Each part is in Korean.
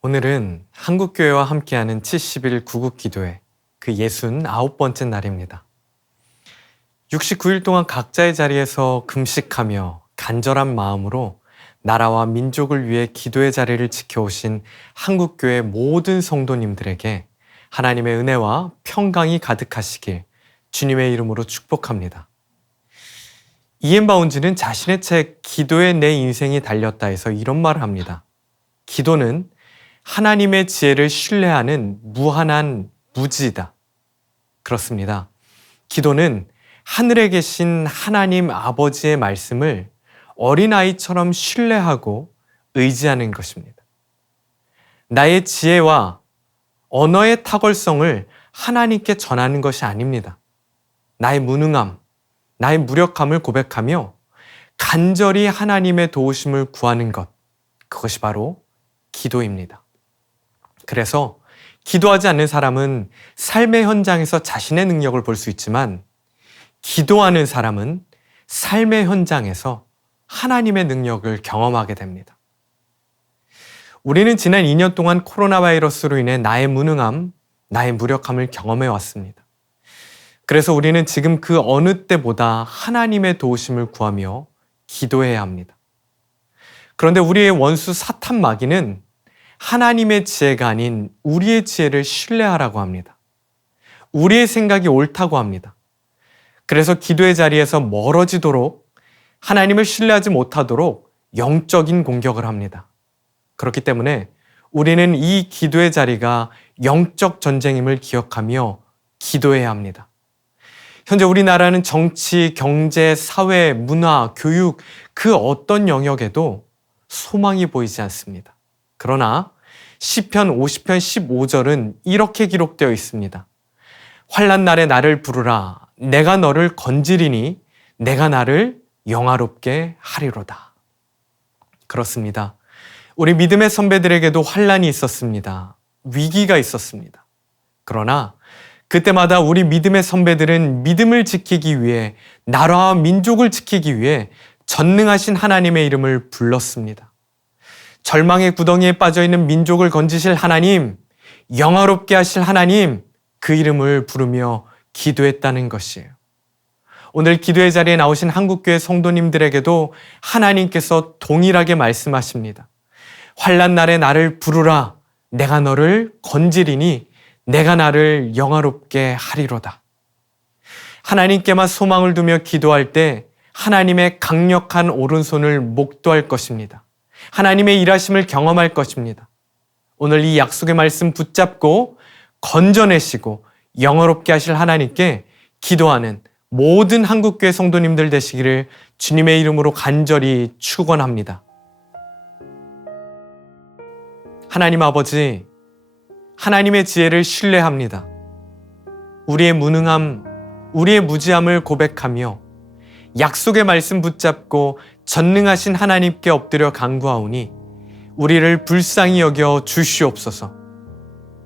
오늘은 한국교회와 함께하는 70일 구국기도회 그 69번째 날입니다. 69일 동안 각자의 자리에서 금식하며 간절한 마음으로 나라와 민족을 위해 기도의 자리를 지켜오신 한국교회 모든 성도님들에게 하나님의 은혜와 평강이 가득하시길 주님의 이름으로 축복합니다. 이엔 바운즈는 자신의 책 기도에 내 인생이 달렸다에서 이런 말을 합니다. 기도는 하나님의 지혜를 신뢰하는 무한한 무지이다. 그렇습니다. 기도는 하늘에 계신 하나님 아버지의 말씀을 어린아이처럼 신뢰하고 의지하는 것입니다. 나의 지혜와 언어의 탁월성을 하나님께 전하는 것이 아닙니다. 나의 무능함, 나의 무력함을 고백하며 간절히 하나님의 도우심을 구하는 것, 그것이 바로 기도입니다. 그래서 기도하지 않는 사람은 삶의 현장에서 자신의 능력을 볼 수 있지만 기도하는 사람은 삶의 현장에서 하나님의 능력을 경험하게 됩니다. 우리는 지난 2년 동안 코로나 바이러스로 인해 나의 무능함, 나의 무력함을 경험해 왔습니다. 그래서 우리는 지금 그 어느 때보다 하나님의 도우심을 구하며 기도해야 합니다. 그런데 우리의 원수 사탄 마귀는 하나님의 지혜가 아닌 우리의 지혜를 신뢰하라고 합니다. 우리의 생각이 옳다고 합니다. 그래서 기도의 자리에서 멀어지도록 하나님을 신뢰하지 못하도록 영적인 공격을 합니다. 그렇기 때문에 우리는 이 기도의 자리가 영적 전쟁임을 기억하며 기도해야 합니다. 현재 우리나라는 정치, 경제, 사회, 문화, 교육 그 어떤 영역에도 소망이 보이지 않습니다. 그러나 시편 50편 15절은 이렇게 기록되어 있습니다. 환난 날에 나를 부르라. 내가 너를 건지리니 내가 나를 영화롭게 하리로다. 그렇습니다. 우리 믿음의 선배들에게도 환난이 있었습니다. 위기가 있었습니다. 그러나 그때마다 우리 믿음의 선배들은 믿음을 지키기 위해, 나라와 민족을 지키기 위해 전능하신 하나님의 이름을 불렀습니다. 절망의 구덩이에 빠져있는 민족을 건지실 하나님, 영화롭게 하실 하나님, 그 이름을 부르며 기도했다는 것이에요. 오늘 기도의 자리에 나오신 한국교회 성도님들에게도 하나님께서 동일하게 말씀하십니다. 환난 날에 나를 부르라. 내가 너를 건지리니 내가 나를 영화롭게 하리로다. 하나님께만 소망을 두며 기도할 때 하나님의 강력한 오른손을 목도할 것입니다. 하나님의 일하심을 경험할 것입니다. 오늘 이 약속의 말씀 붙잡고 건져내시고 영화롭게 하실 하나님께 기도하는 모든 한국교회 성도님들 되시기를 주님의 이름으로 간절히 축원합니다. 하나님 아버지, 하나님의 지혜를 신뢰합니다. 우리의 무능함, 우리의 무지함을 고백하며 약속의 말씀 붙잡고 전능하신 하나님께 엎드려 간구하오니 우리를 불쌍히 여겨 주시옵소서.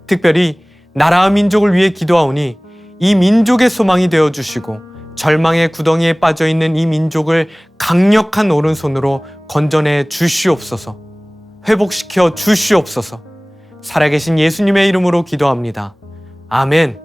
특별히 나라와 민족을 위해 기도하오니 이 민족의 소망이 되어주시고 절망의 구덩이에 빠져있는 이 민족을 강력한 오른손으로 건져내 주시옵소서. 회복시켜 주시옵소서. 살아계신 예수님의 이름으로 기도합니다. 아멘.